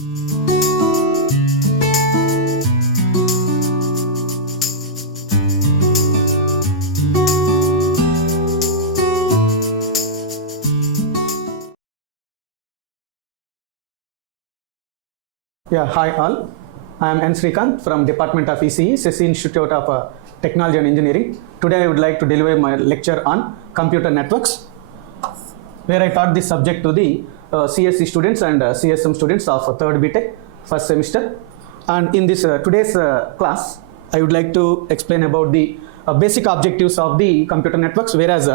Yeah, hi all. I am N. Srikanth from Department of ECE, CSE Institute of Technology and Engineering. Today I would like to deliver my lecture on computer networks, where I taught this subject to the CSE students and CSM students of 3rd BTech first semester. And in this today's class, I would like to explain about the basic objectives of the computer networks, whereas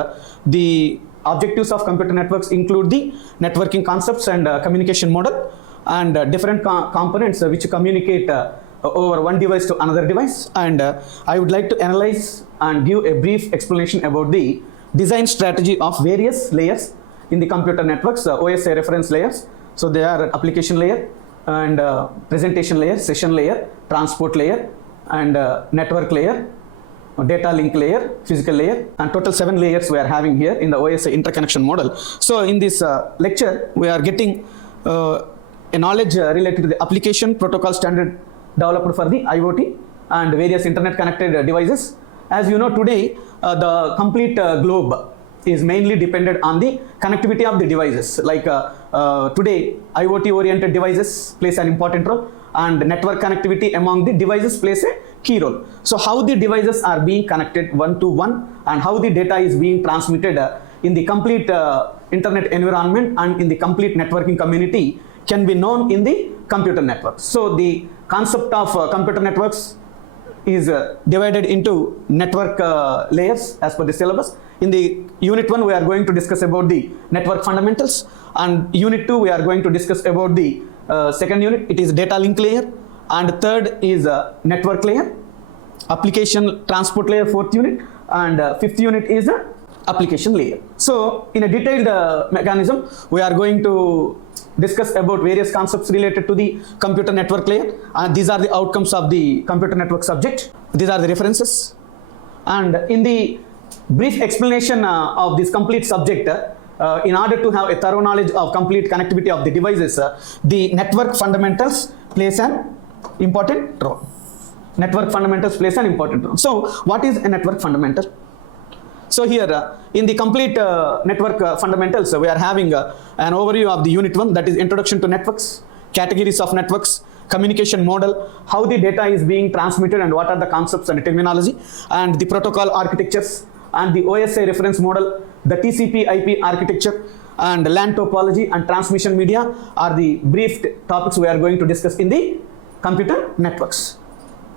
the objectives of computer networks include the networking concepts and communication model, and different components which communicate over one device to another device. And I would like to analyze and give a brief explanation about the design strategy of various layers in the computer networks, OSI reference layers. So they are application layer and presentation layer, session layer, transport layer, and network layer, data link layer, physical layer, and total 7 layers we are having here in the OSI interconnection model. So in this lecture, we are getting a knowledge related to the application protocol standard developed for the IoT and various internet connected devices. As you know, today the complete globe is mainly dependent on the connectivity of the devices. Like today, IoT oriented devices plays an important role, and network connectivity among the devices plays a key role. So how the devices are being connected one to one, and how the data is being transmitted in the complete internet environment and in the complete networking community can be known in the computer network. So the concept of computer networks is divided into network layers as per the syllabus. In the unit 1, we are going to discuss about the network fundamentals, and unit 2 we are going to discuss about the second unit, it is data link layer, and third is network layer, application transport layer, 4th unit, and 5th unit is application layer. So in a detailed mechanism, we are going to discuss about various concepts related to the computer network layer, and these are the outcomes of the computer network subject. These are the references, and in the brief explanation of this complete subject, in order to have a thorough knowledge of complete connectivity of the devices, the network fundamentals plays an important role. Network fundamentals plays an important role. So what is a network fundamental? So here in the complete network fundamentals, we are having an overview of the unit 1, that is introduction to networks, categories of networks, communication model, how the data is being transmitted and what are the concepts and terminology, and the protocol architectures, and the OSI reference model, the TCP IP architecture, and LAN topology and transmission media are the brief topics we are going to discuss in the computer networks.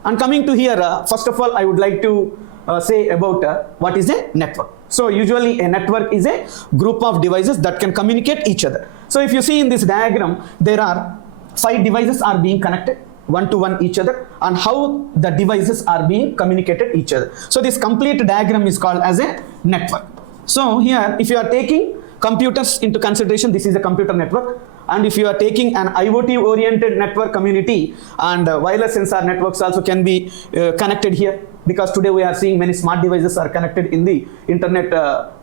And coming to here, first of all, I would like to say about what is a network. So usually a network is a group of devices that can communicate each other. So if you see in this diagram, there are 5 devices are being connected one to one each other, and how the devices are being communicated each other. So this complete diagram is called as a network. So here, if you are taking computers into consideration, this is a computer network. And if you are taking an IoT oriented network community, and wireless sensor networks also can be connected here, because today we are seeing many smart devices are connected in the internet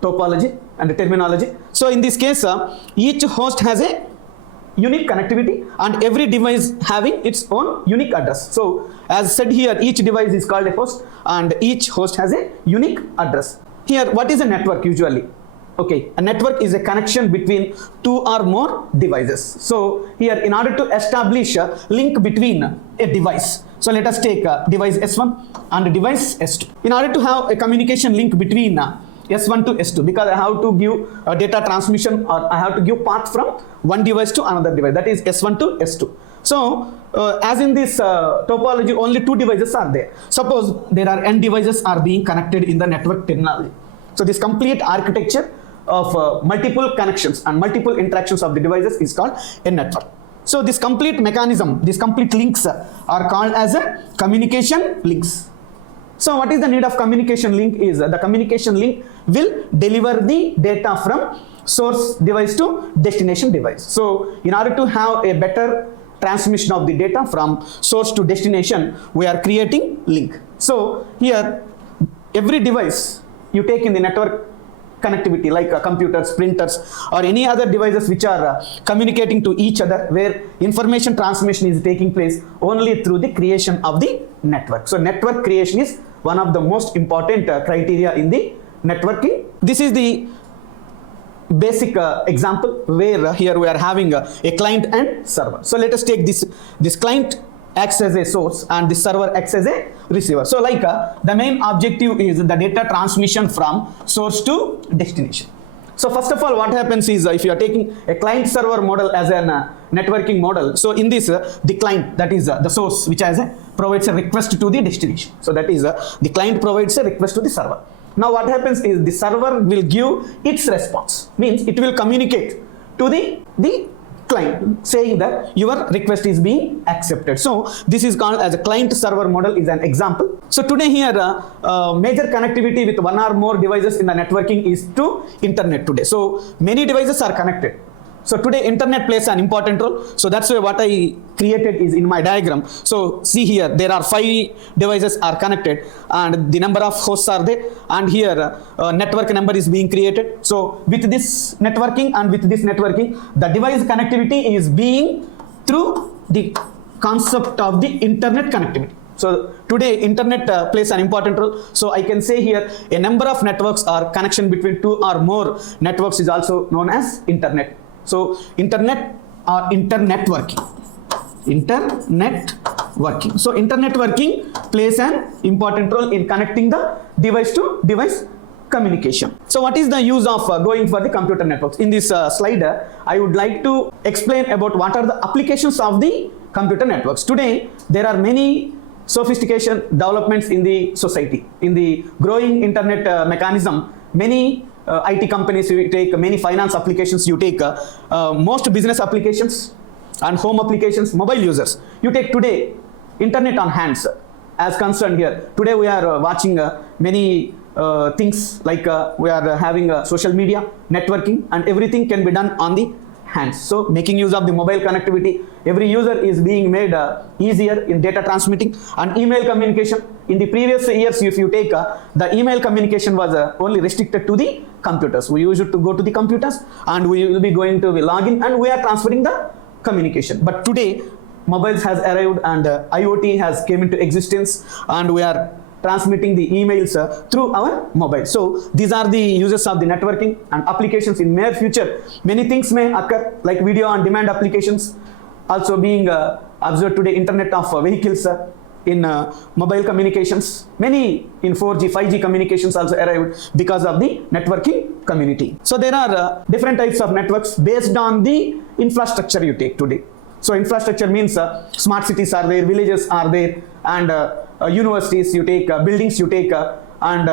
topology and the terminology. So in this case, each host has a unique connectivity, and every device having its own unique address. So as said here, each device is called a host, and each host has a unique address. Here, what is a network usually? Okay, a network is a connection between 2 or more devices. So here, in order to establish a link between a device, so let us take device S1 and device S2. In order to have a communication link between S1 to S2, because I have to give a data transmission, or I have to give path from one device to another device, that is S1 to S2. So as in this topology, only 2 devices are there. Suppose there are n devices are being connected in the network terminology. So this complete architecture of multiple connections and multiple interactions of the devices is called a network. So this complete mechanism, these complete links are called as a communication links. So what is the need of communication link is the communication link will deliver the data from source device to destination device. So in order to have a better transmission of the data from source to destination, we are creating link. So here every device you take in the network connectivity like computers, printers, or any other devices which are communicating to each other, where information transmission is taking place only through the creation of the network. So network creation is one of the most important criteria in the networking. This is the basic example where here we are having a client and server. So let us take this client acts as a source and the server acts as a receiver. So like the main objective is the data transmission from source to destination. So first of all, what happens is if you are taking a client server model as a networking model, so in this the client, that is the source, which provides a request to the destination. So that is the client provides a request to the server. Now what happens is the server will give its response, means it will communicate to the client saying that your request is being accepted. So this is called as a client server model, is an example. So today here major connectivity with one or more devices in the networking is to internet today. So many devices are connected. So today internet plays an important role. So that's why what I created is in my diagram. So see here, there are 5 devices are connected and the number of hosts are there, and here network number is being created. So with this networking and with this networking, the device connectivity is being through the concept of the internet connectivity. So today internet plays an important role. So I can say here a number of networks or connection between 2 or more networks is also known as internet. So internet or internet working. So internet working plays an important role in connecting the device to device communication. So what is the use of going for the computer networks? In this slide, I would like to explain about what are the applications of the computer networks. Today, there are many sophistication developments in the society. In the growing internet mechanism, many IT companies you take, many finance applications you take, most business applications and home applications, mobile users. You take today internet on hands as concerned here. Today we are watching many things like we are having social media, networking, and everything can be done on the hands. So making use of the mobile connectivity, every user is being made easier in data transmitting and email communication. In the previous years, if you take the email communication was only restricted to the computers. We used to go to the computers and we will be going to log in and we are transferring the communication. But today mobiles has arrived and IoT has came into existence and we are transmitting the emails through our mobile. So these are the uses of the networking and applications. In near future, many things may occur like video on demand applications also being observed today, internet of vehicles in mobile communications. Many in 4G, 5G communications also arrived because of the networking community. So there are different types of networks based on the infrastructure you take today. So infrastructure means smart cities are there, villages are there, and universities you take, buildings you take, and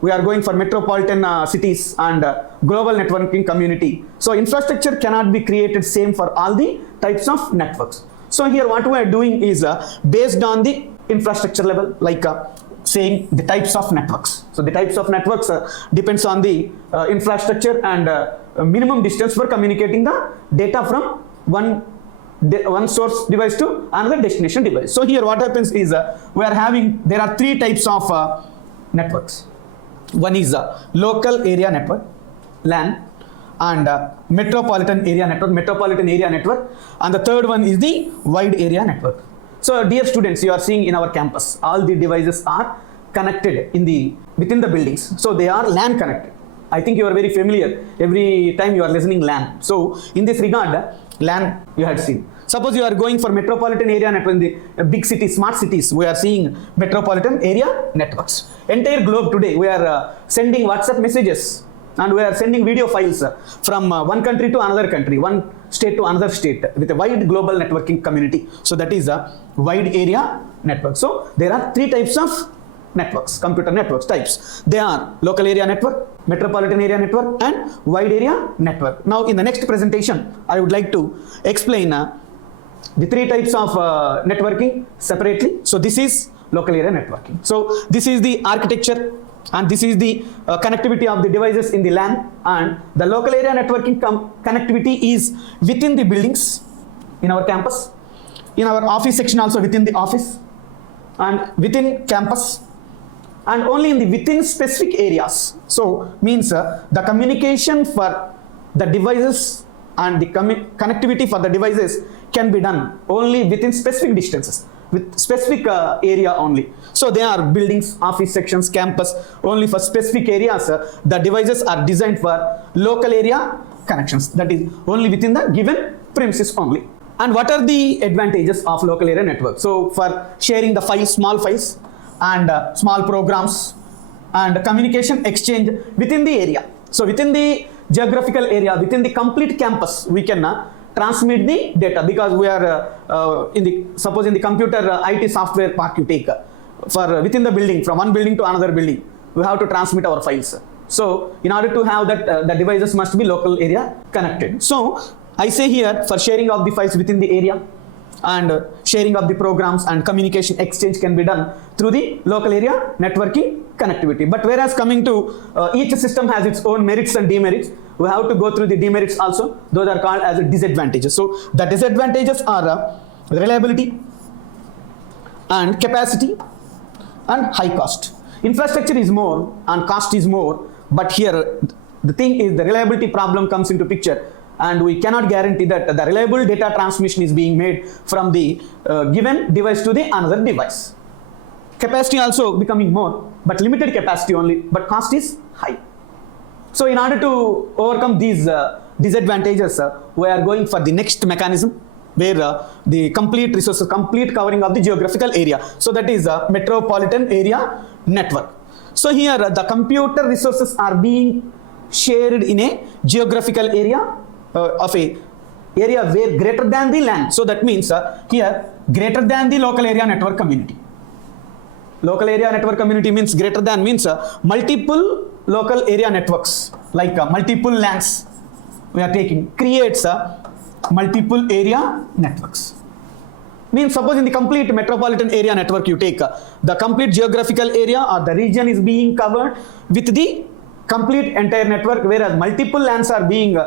we are going for metropolitan cities and global networking community. So infrastructure cannot be created same for all the types of networks. So here what we are doing is based on the infrastructure level, like saying the types of networks. So the types of networks depends on the infrastructure and minimum distance for communicating the data from one source device to another destination device. So here what happens is we are having, there are 3 types of networks. One is local area network, LAN, and metropolitan area network, and the third one is the wide area network. So dear students, you are seeing in our campus all the devices are connected within the buildings. So they are LAN connected. I think you are very familiar every time you are listening LAN. So in this regard, LAN you had seen. Suppose you are going for metropolitan area network in the big cities, smart cities, we are seeing metropolitan area networks. Entire globe today we are sending WhatsApp messages and we are sending video files from one country to another country, one state to another state with a wide global networking community. So that is a wide area network. So there are 3 types of networks, computer networks types. They are local area network, metropolitan area network, and wide area network. Now in the next presentation, I would like to explain the 3 types of networking separately. So this is local area networking. So this is the architecture and this is the connectivity of the devices in the LAN, and the local area networking connectivity is within the buildings in our campus, in our office section also within the office, and within campus, and only in the within specific areas. So means the communication for the devices and the connectivity for the devices can be done only within specific distances, with specific area only. So they are buildings, office sections, campus, only for specific areas. The devices are designed for local area connections, that is only within the given premises only. And what are the advantages of local area network? So for sharing the files, small files and small programs and communication exchange within the area. So within the geographical area, within the complete campus, we can transmit the data, because we are suppose in the computer IT software park you take for within the building, from one building to another building, we have to transmit our files. So in order to have that, the devices must be local area connected. So I say here, for sharing of the files within the area and sharing of the programs and communication exchange can be done through the local area networking connectivity. But whereas coming to each system has its own merits and demerits, we have to go through the demerits also. Those are called as disadvantages. So the disadvantages are reliability and capacity and high cost. Infrastructure is more and cost is more, but here the thing is the reliability problem comes into picture, and we cannot guarantee that the reliable data transmission is being made from the given device to the another device. Capacity also becoming more, but limited capacity only, but cost is high. So in order to overcome these disadvantages, we are going for the next mechanism, where the complete resources, complete covering of the geographical area. So that is a metropolitan area network. So here the computer resources are being shared in a geographical area of a area where greater than the LAN. So that means here greater than the local area network community. Local area network community means greater than, means multiple local area networks, like multiple LANs we are taking, creates multiple area networks. Means suppose in the complete metropolitan area network you take the complete geographical area or the region is being covered with the complete entire network, whereas multiple LANs are being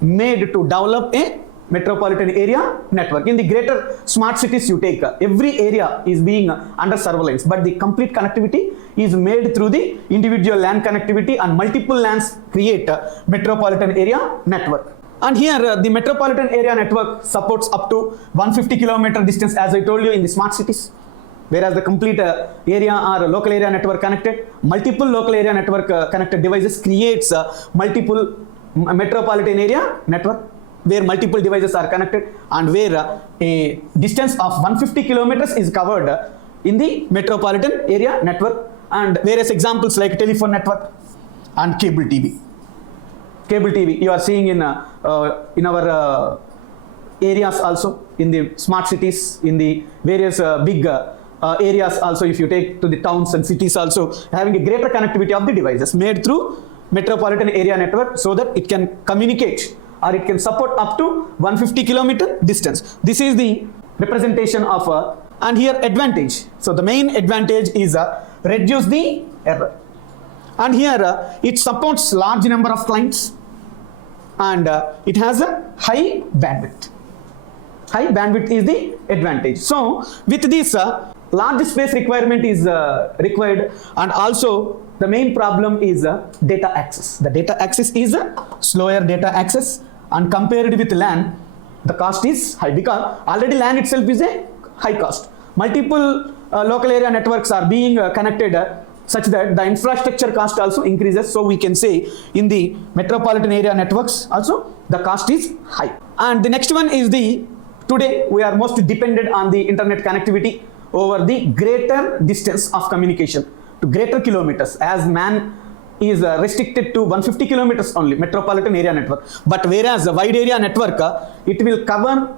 made to develop a metropolitan area network. In the greater smart cities you take, every area is being under surveillance, but the complete connectivity is made through the individual LAN connectivity, and multiple LANs create a metropolitan area network. And here the metropolitan area network supports up to 150 kilometer distance, as I told you, in the smart cities, whereas the complete area or local area network connected, multiple local area network connected devices creates multiple metropolitan area network, where multiple devices are connected and where a distance of 150 kilometers is covered in the metropolitan area network, and various examples like telephone network and cable TV. Cable TV you are seeing in our areas also, in the smart cities, in the various big areas also. If you take to the towns and cities also, having a greater connectivity of the devices made through metropolitan area network, so that it can communicate or it can support up to 150 kilometer distance. This is the representation of and here advantage. So the main advantage is reduce the error, and here it supports large number of clients, and it has a high bandwidth. High bandwidth is the advantage. So with this large space requirement is required, and also the main problem is data access. The data access is slower data access, and compared with LAN the cost is high, because already LAN itself is a high cost. Multiple local area networks are being connected such that the infrastructure cost also increases. So we can say in the metropolitan area networks also the cost is high. And the next one is the, today we are most dependent on the internet connectivity over the greater distance of communication to greater kilometers, as MAN is restricted to 150 kilometers only, metropolitan area network. But whereas the wide area network, it will cover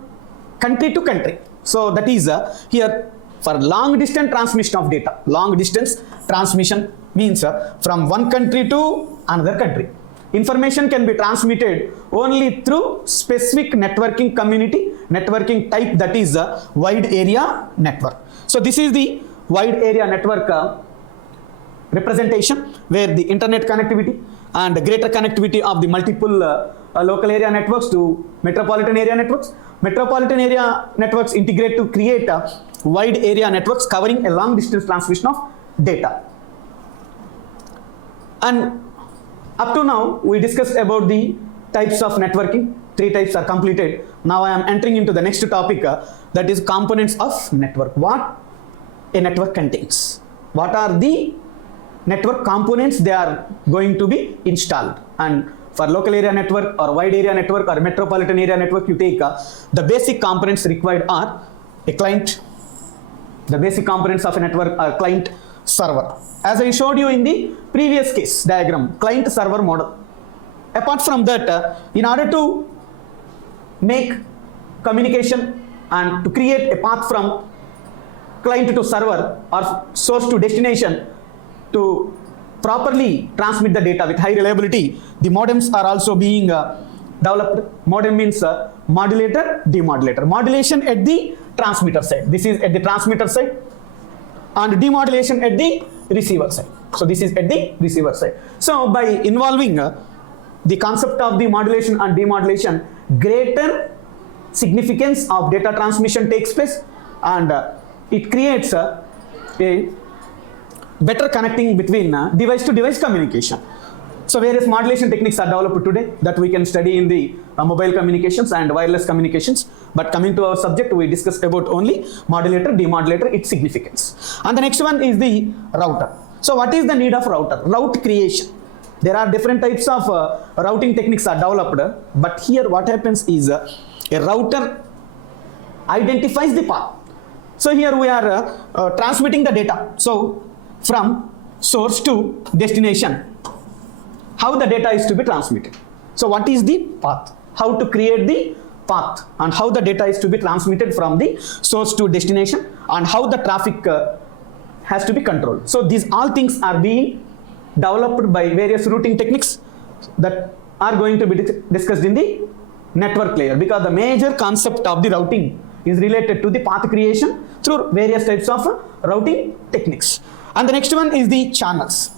country to country. So that is here for long distance transmission of data. Long distance transmission means from one country to another country. Information can be transmitted only through specific networking community, networking type, that is a wide area network. So this is the wide area network representation, where the internet connectivity and the greater connectivity of the multiple local area networks to metropolitan area networks. Metropolitan area networks integrate to create wide area networks covering a long distance transmission of data. And up to now, we discussed about the types of networking. 3 types are completed. Now I am entering into the next topic, that is components of network. What a network contains. What are the network components they are going to be installed. And for local area network or wide area network or metropolitan area network, you take the basic components required are a client. The basic components of a network are client, server. As I showed you in the previous case diagram, client server model. Apart from that, in order to make communication and to create a path from client to server or source to destination to properly transmit the data with high reliability, the modems are also being developed. Modem means modulator, demodulator. Modulation at the transmitter side. This is at the transmitter side, and demodulation at the receiver side. So this is at the receiver side. So by involving the concept of the modulation and demodulation, greater significance of data transmission takes place, and it creates a better connecting between device to device communication. So various modulation techniques are developed today that we can study in the mobile communications and wireless communications. But coming to our subject, we discussed about only modulator, demodulator, its significance. And the next one is the router. So what is the need of router? Route creation. There are different types of routing techniques are developed, but here what happens is a router identifies the path. So here we are transmitting the data. So from source to destination, how the data is to be transmitted. So what is the path? How to create the path and how the data is to be transmitted from the source to destination and how the traffic has to be controlled. So these all things are being developed by various routing techniques that are going to be discussed in the network layer, because the major concept of the routing is related to the path creation through various types of routing techniques. And the next one is the channels.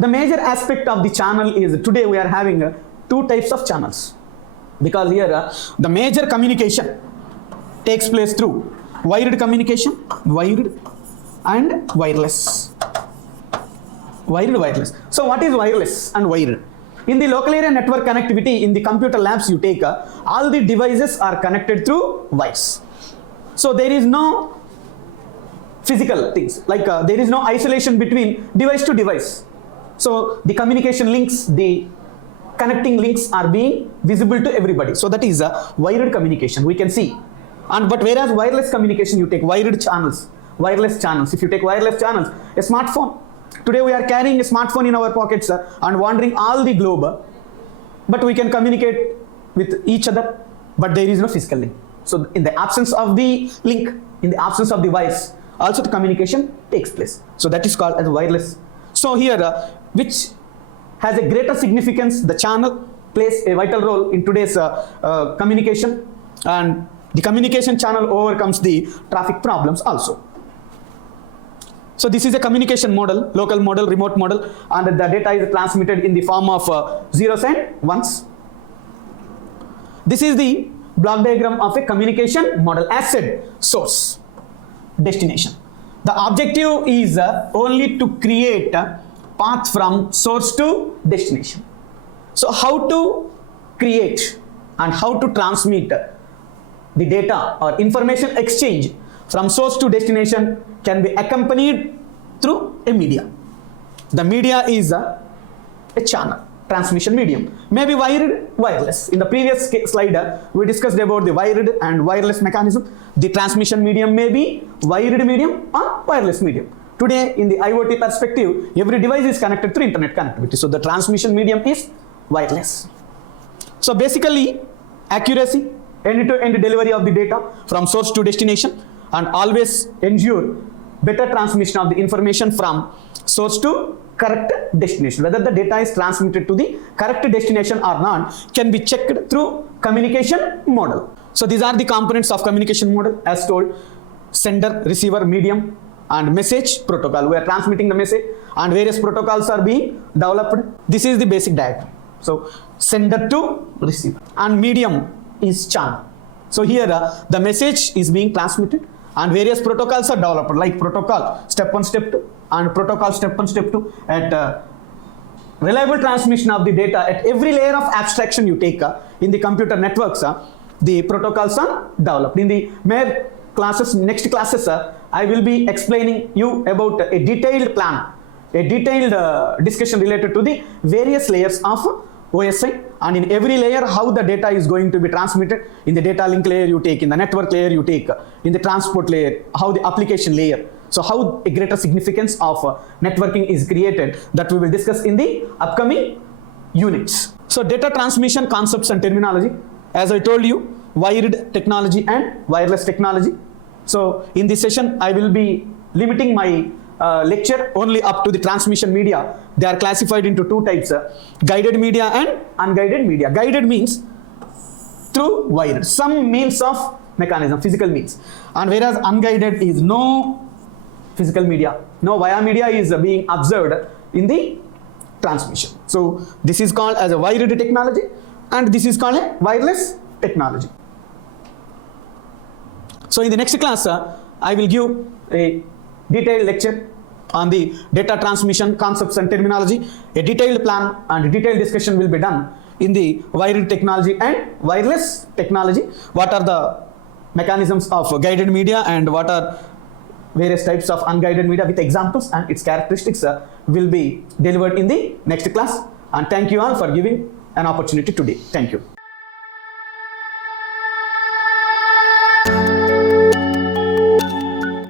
The major aspect of the channel is today we are having 2 types of channels, because here the major communication takes place through wired communication, wired and wireless. Wired, wireless. So what is wireless and wired? In the local area network connectivity, in the computer labs you take, all the devices are connected through wires. So there is no physical things, like there is no isolation between device to device. So the communication links, the connecting links are being visible to everybody. So that is a wired communication, we can see. And but whereas wireless communication, you take wired channels, wireless channels. If you take wireless channels, a smartphone. Today we are carrying a smartphone in our pockets and wandering all the globe, but we can communicate with each other, but there is no physical link. So in the absence of the link, in the absence of the device, also the communication takes place. So that is called as wireless. So here, which has a greater significance, the channel plays a vital role in today's communication, and the communication channel overcomes the traffic problems also. So this is a communication model, local model, remote model, and the data is transmitted in the form of zeros and ones. This is the block diagram of a communication model. As said, source, destination. The objective is only to create a path from source to destination. So how to create and how to transmit the data or information exchange from source to destination can be accompanied through a media. The media is a channel, transmission medium, maybe wired, wireless. In the previous slide, we discussed about the wired and wireless mechanism. The transmission medium may be wired medium or wireless medium. Today, in the IoT perspective, every device is connected through internet connectivity. So the transmission medium is wireless. So basically, accuracy, end-to-end delivery of the data from source to destination, and always ensure better transmission of the information from source to correct destination. Whether the data is transmitted to the correct destination or not can be checked through communication model. So these are the components of communication model as told: sender, receiver, medium, and message protocol. We are transmitting the message and various protocols are being developed. This is the basic diagram. So sender to receiver, and medium is channel. So here the message is being transmitted and various protocols are developed, like protocol step 1, step 2, and protocol step 1, step 2 at reliable transmission of the data at every layer of abstraction you take in the computer networks. The protocols are developed. In the mere classes, next classes, I will be explaining you about a detailed plan, a detailed discussion related to the various layers of OSI, and in every layer how the data is going to be transmitted. In the data link layer you take, in the network layer you take, in the transport layer, how the application layer. So how a greater significance of networking is created, that we will discuss in the upcoming units. So data transmission concepts and terminology. As I told you, wired technology and wireless technology. So in this session, I will be limiting my lecture only up to the transmission media. They are classified into two types, guided media and unguided media. Guided means through wire, some means of mechanism, physical means. And whereas unguided is no physical media, no via media is being observed in the transmission. So this is called as a wired technology, and this is called a wireless technology. So in the next class, I will give a detailed lecture on the data transmission concepts and terminology. A detailed plan and a detailed discussion will be done in the wired technology and wireless technology. What are the mechanisms of guided media and what are various types of unguided media with examples and its characteristics will be delivered in the next class. And thank you all for giving an opportunity today. Thank you.